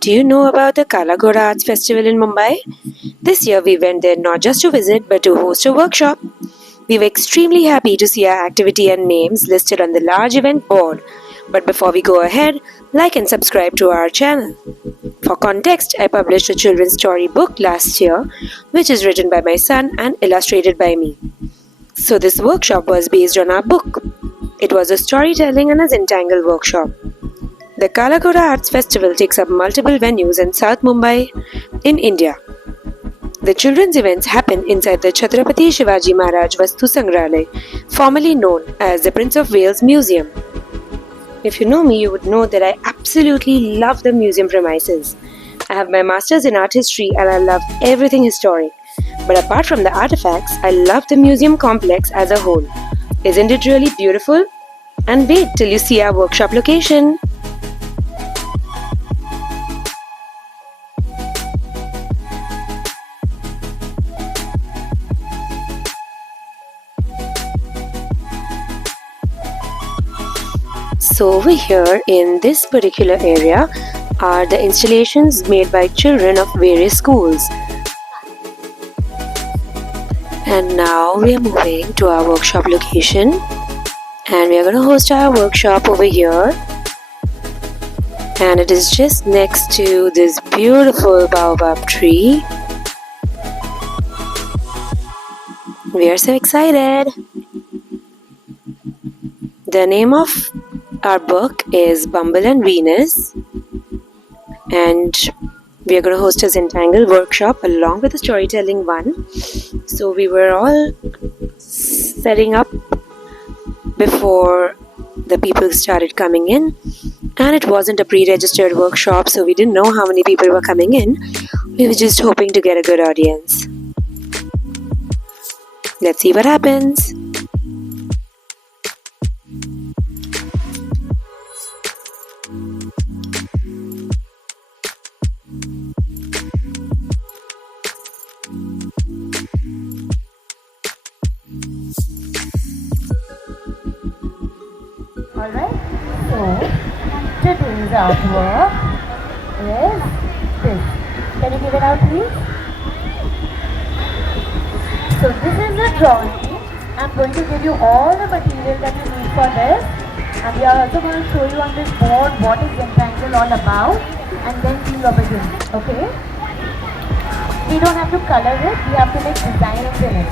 Do you know about the Ghoda Arts Festival in Mumbai? This year we went there not just to visit but to host a workshop. We were extremely happy to see our activity and names listed on the large event board. But before we go ahead, like and subscribe to our channel. For context, I published a children's storybook last year, which is written by my son and illustrated by me. So this workshop was based on our book. It was a storytelling and a zentangle workshop. The Ghoda Arts Festival takes up multiple venues in South Mumbai in India. The children's events happen inside the Chhatrapati Shivaji Maharaj Vastu Sangrahalaya, formerly known as the Prince of Wales Museum. If you know me, you would know that I absolutely love the museum premises. I have my master's in art history and I love everything historic. But apart from the artifacts, I love the museum complex as a whole. Isn't it really beautiful? And wait till you see our workshop location. So over here in this particular area are the installations made by children of various schools. And now we are moving to our workshop location and we are going to host our workshop over here. And it is just next to this beautiful baobab tree. We are so excited. The name of our book is Bumble and Venus, and we are going to host a zentangle workshop along with a storytelling one. So we were all setting up before the people started coming in, and it wasn't a pre-registered workshop, so we didn't know how many people were coming in. We were just hoping to get a good audience. Let's see what happens. Alright, so today's artwork is this. Can you give it out please? So this is the drawing. I'm going to give you all the material that you need for this, and we are also going to show you on this board what is zentangle all about, and then we will begin. Okay? We don't have to color it, we have to make designs in it.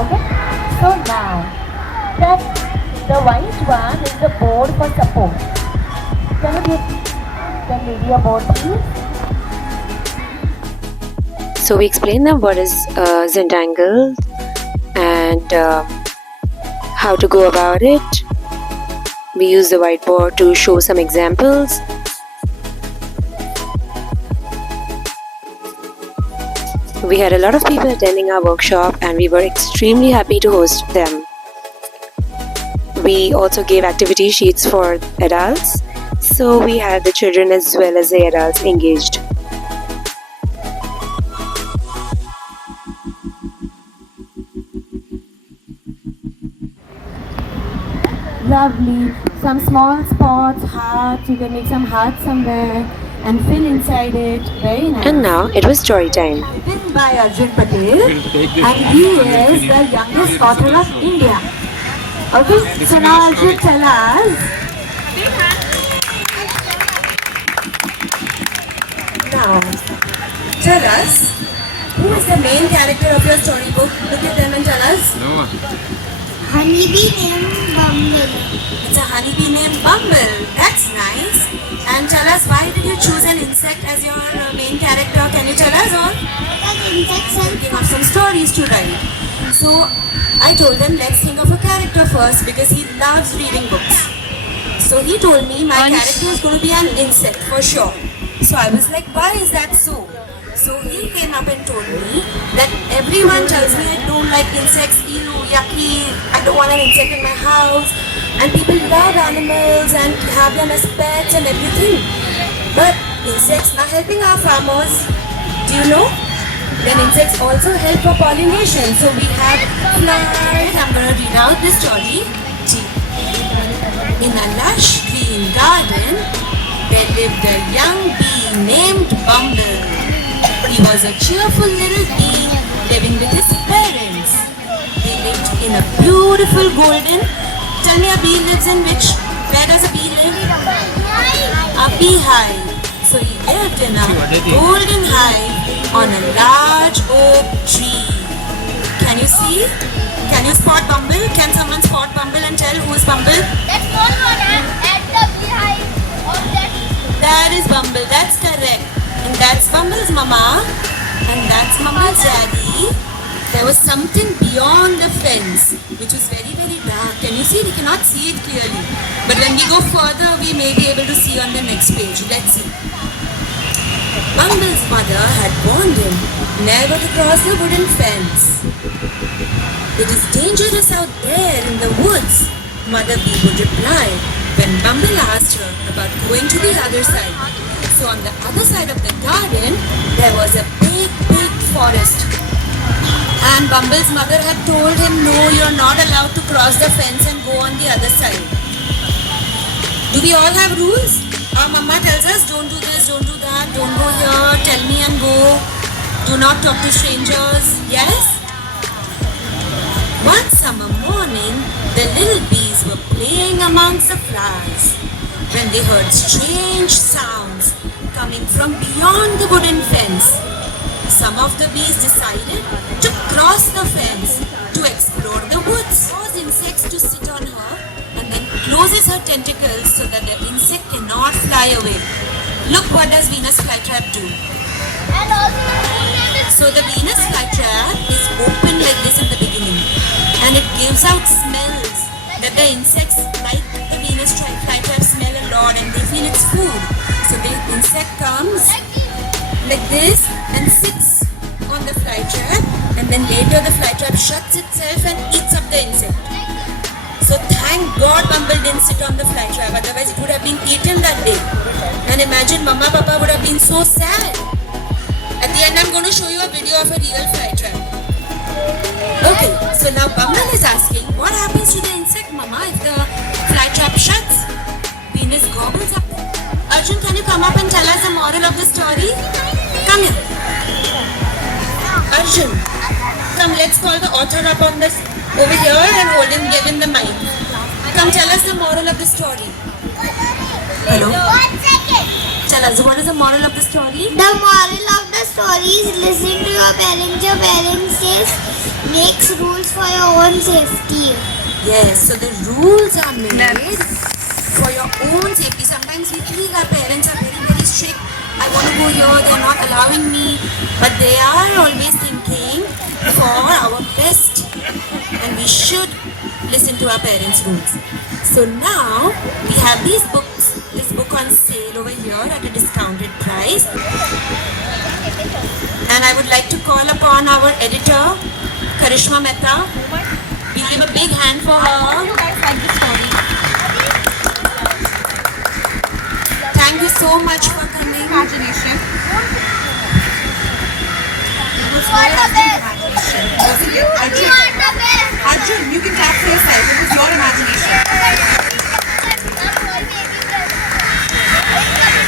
Okay? So now that the white one is the board for support. Can you give the lady a board please? So we explained them what is zentangle and how to go about it. We used the whiteboard to show some examples. We had a lot of people attending our workshop and we were extremely happy to host them. We also gave activity sheets for adults, so we had the children as well as the adults engaged. Lovely. Some small spots, hearts, you can make some hearts somewhere and fill inside it. Very nice. And now it was story time. Written by Arjun Patel, and he is the youngest author of India. Okay, so now Arjun, tell us. Now, tell us, who is the main character of your storybook? Look at them and tell us. Honeybee named Bumble. It's a honeybee named Bumble. That's nice. And tell us, why did you choose an insect as your main character? Can you tell us all? Because insects are Thinking of some stories to write. So I told him, let's think of a character first because he loves reading books. So he told me my character is going to be an insect for sure. So I was like, why is that so? So he came up and told me that everyone tells me I don't like insects, ew, yucky, I don't want an insect in my house. And people love animals and have them as pets and everything. But insects are helping our farmers. Do you know? Then insects also help for pollination. So we have flies. I'm going to read out this story. In a lush green garden, lived a young bee named Bumble. He was a cheerful little bee living with his parents. They lived in a beautiful golden. Tell me, a bee lives in which? Where does a bee live? A beehive. So he lived in a golden hive on a large oak tree. Can you see? Can you spot Bumble? Can someone spot Bumble and tell who is Bumble? That's not one at the behind of that. That is Bumble, that's correct. And that's Bumble's mama. And that's Bumble's daddy. There was something beyond the fence, which was very, very dark. Can you see? We cannot see it clearly. But when we go further, we may be able to see on the next page. Let's see. Bumble's mother had warned him never to cross the wooden fence. It is dangerous out there in the woods, Mother Bee would reply when Bumble asked her about going to the other side. So on the other side of the garden, there was a big, big forest. And Bumble's mother had told him, no, you're not allowed to cross the fence and go on the other side. Do we all have rules? Our mama tells us, don't do this, don't do that, don't go here, tell me and go. Do not talk to strangers. Yes? One summer morning, the little bees were playing amongst the flowers when they heard strange sounds coming from beyond the wooden fence. Some of the bees decided to cross the fence to explore the woods. Cause insects to sit on her and then closes her tentacles so that the insect cannot fly away. Look, what does Venus flytrap do? And also So the Venus flytrap is open like this in the beginning, and it gives out smells that the insects like the Venus flytrap smell a lot and they feel it's food. So the insect comes like this and sits on the flytrap, and then later the flytrap shuts itself and eats up the insect. So thank God Bumble didn't sit on the flytrap, otherwise it would have been eaten that day. And imagine Mama Papa would have been so sad. At the end I'm going to show you a video of a real flytrap. Okay, so now Bumble is asking, what happens to the insect, Mama, if the flytrap shuts? Venus gobbles up. Arjun, can you come up and tell us the moral of the story? Come here. Arjun, come, let's call the author up on this over here and hold him, give him the mic. Come, tell us the moral of the story. Hello? 1 second. Tell us, what is the moral of the story? The moral of the story is listen to your parents. Your parents says makes rules for your own safety. Yes, so the rules are made for your own safety. Sometimes we feel our parents are very, very strict. I want to go here, they're not allowing me. But they are always thinking for our best. And we should listen to our parents' rules. So now we have these books, this book on sale over here at a discounted price. And I would like to call upon our editor, Karishma Mehta. We'll give a big hand for her. You guys like the story? Thank you so much for coming. Imagination. It was You are the best. imagination. Wasn't it? You Arjun, are the best. Arjun, you can clap for yourself. It was your imagination.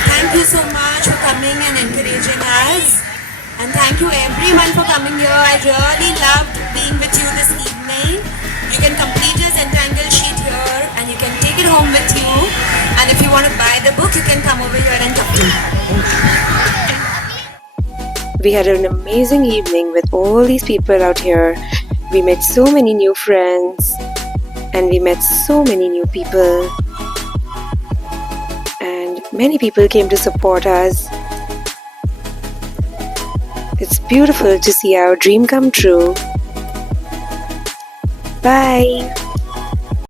Thank you so much for coming and encouraging us. And thank you everyone for coming here. I really loved being with you this evening. You can complete your zentangle sheet here and you can take it home with you. And if you want to buy the book, you can come over here and talk to me. We had an amazing evening with all these people out here. We met so many new friends and we met so many new people. And many people came to support us. It's beautiful to see our dream come true. Bye.